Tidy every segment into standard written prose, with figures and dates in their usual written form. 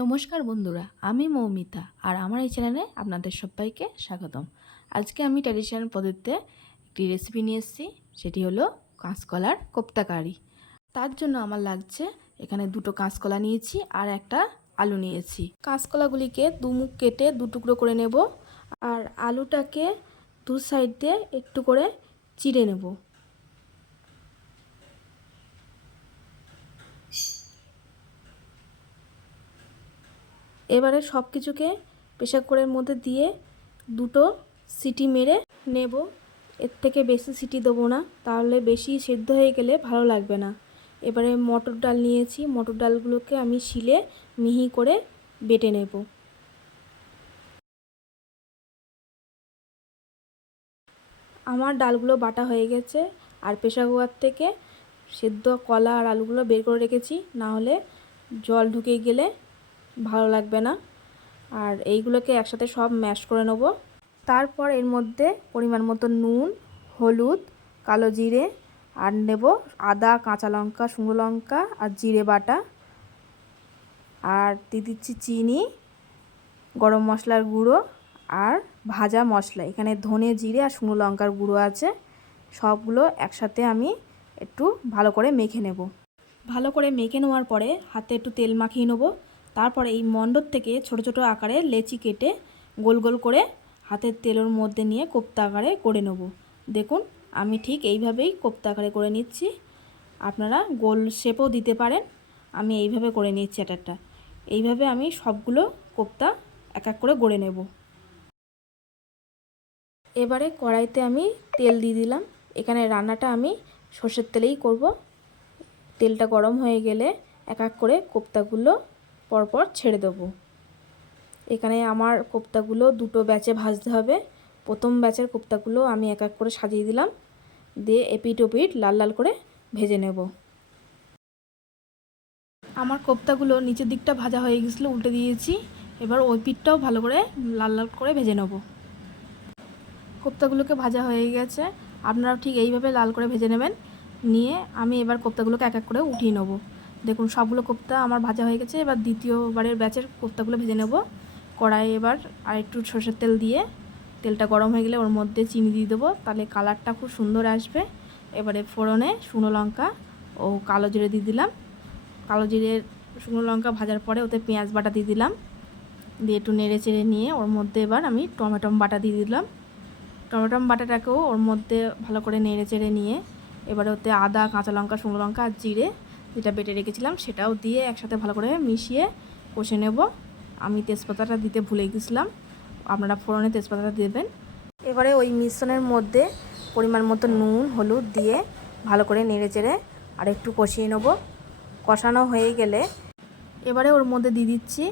নমস্কার বন্ধুরা, আমি মৌমিতা আর আমার এই চ্যানেলে আপনাদের সবাইকে স্বাগতম। আজকে আমি ট্র্যাডিশনাল পদ্ধতিতে একটি রেসিপি নিয়ে এসেছি, সেটি হলো কাঁচকলার কোপ্তা কারি। তার জন্য আমার লাগছে এখানে দুটো কাঁচকলা নিয়েছি আর একটা আলু নিয়েছি। কাঁচকলাগুলিকে দুমুখ কেটে দু টুকরো করে নেব আর আলুটাকে দু সাইড দিয়ে একটু করে চিড়ে নেব। এবারে সব কিছুকে প্রেসার কুকারের মধ্যে দিয়ে দুটো সিটি মেরে নেব। এর থেকে বেশি সিটি দেবো না, তাহলে বেশি সেদ্ধ হয়ে গেলে ভালো লাগবে না। এবারে মটর ডাল নিয়েছি, মটর ডালগুলোকে আমি শিলে মিহি করে বেটে নেব। আমার ডালগুলো বাটা হয়ে গেছে আর প্রেসার কুকার থেকে সেদ্ধ কলা আর আলুগুলো বের করে রেখেছি, না হলে জল ঢুকে গেলে ভালো লাগবে না। আর এইগুলোকে একসাথে সব ম্যাশ করে নেব। তারপর এর মধ্যে পরিমাণ মতো নুন, হলুদ, কালো জিরে আর নেব আদা, কাঁচা লঙ্কা, শুকনো লঙ্কা আর জিরে বাটা, আর দিয়ে দিচ্ছি চিনি, গরম মশলার গুঁড়ো আর ভাজা মশলা। এখানে ধনে, জিরে আর শুকনো লঙ্কার গুঁড়ো আছে। সবগুলো একসাথে আমি একটু ভালো করে মেখে নেব। ভালো করে মেখে নেওয়ার পরে হাতে একটু তেল মাখিয়ে নেব। তারপরে এই মণ্ডপ থেকে ছোট ছোট আকারে লেচি কেটে গোল গোল করে হাতের তেলের মধ্যে নিয়ে কোপ্তা আকারে করে নেব। দেখুন, আমি ঠিক এইভাবেই কোপ্তা আকারে করে নিচ্ছি। আপনারা গোল শেপও দিতে পারেন। আমি এইভাবে করে নিচ্ছি একটা। এইভাবে আমি সবগুলো কোপ্তা এক এক করে গড়ে নেব। এবারে কড়াইতে আমি তেল দিয়ে দিলাম। এখানে রান্নাটা আমি সর্ষের তেলেই করব। তেলটা গরম হয়ে গেলে এক এক করে কোপ্তাগুলো পরপর ছেড়ে দেবো। এখানে আমার কোপ্তাগুলো দুটো ব্যাচে ভাজতে হবে। প্রথম ব্যাচের কোপ্তাগুলো আমি এক এক করে সাজিয়ে দিলাম, দিয়ে এপিট ওপিট লাল লাল করে ভেজে নেব। আমার কোপ্তাগুলো নিচের দিকটা ভাজা হয়ে গেছিলো, উল্টে দিয়েছি। এবার ওই পিঠটাও ভালো করে লাল লাল করে ভেজে নেব। কোপ্তাগুলোকে ভাজা হয়ে গেছে, আপনারা ঠিক এইভাবে লাল করে ভেজে নেবেন। নিয়ে আমি এবার কোপ্তাগুলোকে এক এক করে উঠিয়ে নেব। দেখুন, সবগুলো কোপ্তা আমার ভাজা হয়ে গেছে। এবার দ্বিতীয়বারের ব্যাচের কোপ্তাগুলো ভেজে নেব। কড়াই এবার আর একটু সরষের তেল দিয়ে তেলটা গরম হয়ে গেলে ওর মধ্যে চিনি দিয়ে দেবো, তাহলে কালারটা খুব সুন্দর আসবে। এবারে ফোড়নে শুকনো লঙ্কা ও কালো জিরে দিয়ে দিলাম। কালো জিরের শুকনো লঙ্কা ভাজার পরে ওতে পেঁয়াজ বাটা দিয়ে দিলাম, দিয়ে একটু নেড়ে চেড়ে নিয়ে ওর মধ্যে এবার আমি টমেটো বাটা দিয়ে দিলাম। টমেটো বাটাটাকেও ওর মধ্যে ভালো করে নেড়ে চেড়ে নিয়ে এবারে ওতে আদা, কাঁচা লঙ্কা, শুকনো লঙ্কা আর জিরে যেটা বেটে রেখেছিলাম সেটাও দিয়ে একসাথে ভালো করে মিশিয়ে কষে নেব। আমি তেজপাতাটা দিতে ভুলে গেছিলাম, আপনারা ফোড়নে তেজপাতাটা দেবেন। এবারে ওই মিশ্রণের মধ্যে পরিমাণ মতো নুন, হলুদ দিয়ে ভালো করে নেড়ে চেড়ে আর একটু কষিয়ে নেব। কষানো হয়ে গেলে এবারে ওর মধ্যে দিয়ে দিচ্ছি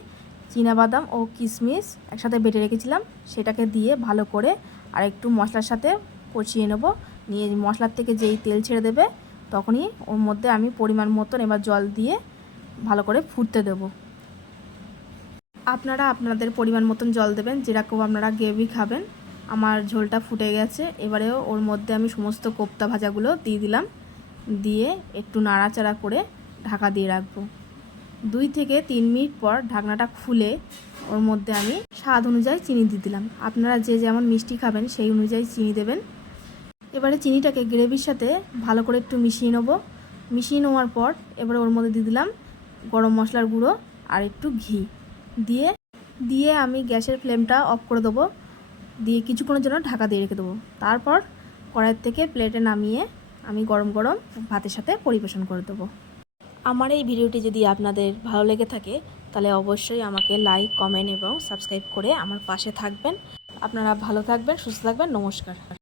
চীনাবাদাম ও কিশমিশ একসাথে বেটে রেখেছিলাম, সেটাকে দিয়ে ভালো করে আর একটু মশলার সাথে কষিয়ে নেব। নিয়ে মশলার থেকে যেই তেল ছেড়ে দেবে তখনই ওর মধ্যে আমি পরিমাণ মতন এবার জল দিয়ে ভালো করে ফুটতে দেব। আপনারা আপনাদের পরিমাণ মতন জল দেবেন, যেরকম আপনারা গ্রেভি খাবেন। আমার ঝোলটা ফুটে গেছে। এবারেও ওর মধ্যে আমি সমস্ত কোপ্তা ভাজাগুলো দিয়ে দিলাম, দিয়ে একটু নাড়াচাড়া করে ঢাকা দিয়ে রাখবো। 2 থেকে 3 মিনিট পর ঢাকনাটা খুলে ওর মধ্যে আমি স্বাদ অনুযায়ী চিনি দিয়ে দিলাম। আপনারা যে যেমন মিষ্টি খাবেন সেই অনুযায়ী চিনি দেবেন। এবারে চিনিটাকে গ্রেভির সাথে ভালো করে একটু মিশিয়ে নেব। মিশিয়ে নেওয়ার পর এবারে ওর মধ্যে দিয়ে দিলাম গরম মশলার গুঁড়ো আর একটু ঘি দিয়ে আমি গ্যাসের ফ্লেমটা অফ করে দেবো। দিয়ে কিছুক্ষণের জন্য ঢাকা দিয়ে রেখে দেবো। তারপর কড়াই থেকে প্লেটে নামিয়ে আমি গরম গরম ভাতের সাথে পরিবেশন করে দেবো। আমার এই ভিডিওটি যদি আপনাদের ভালো লেগে থাকে তাহলে অবশ্যই আমাকে লাইক, কমেন্ট এবং সাবস্ক্রাইব করে আমার পাশে থাকবেন। আপনারা ভালো থাকবেন, সুস্থ থাকবেন। নমস্কার।